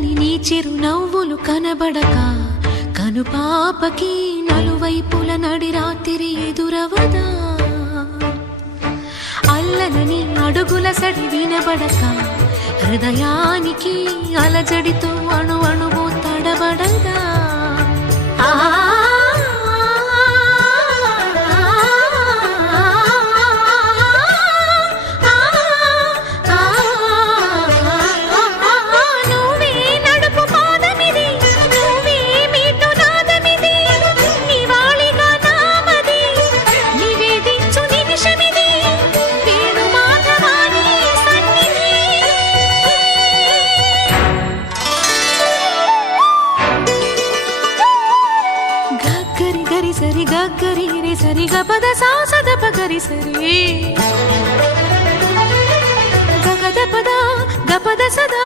చల్లని నీ చిరునవ్వులు కనబడక కనుపాపకి నలువైపుల నడి రాత్రి ఎదురవదా అల్లనని అడుగుల సడి వినబడక హృదయానికి అలజడితో అణు అణువు తడబడదా గరి సరి గరి రి సరి గ పద సా సద ప గరి సరి గ గ ద పద సద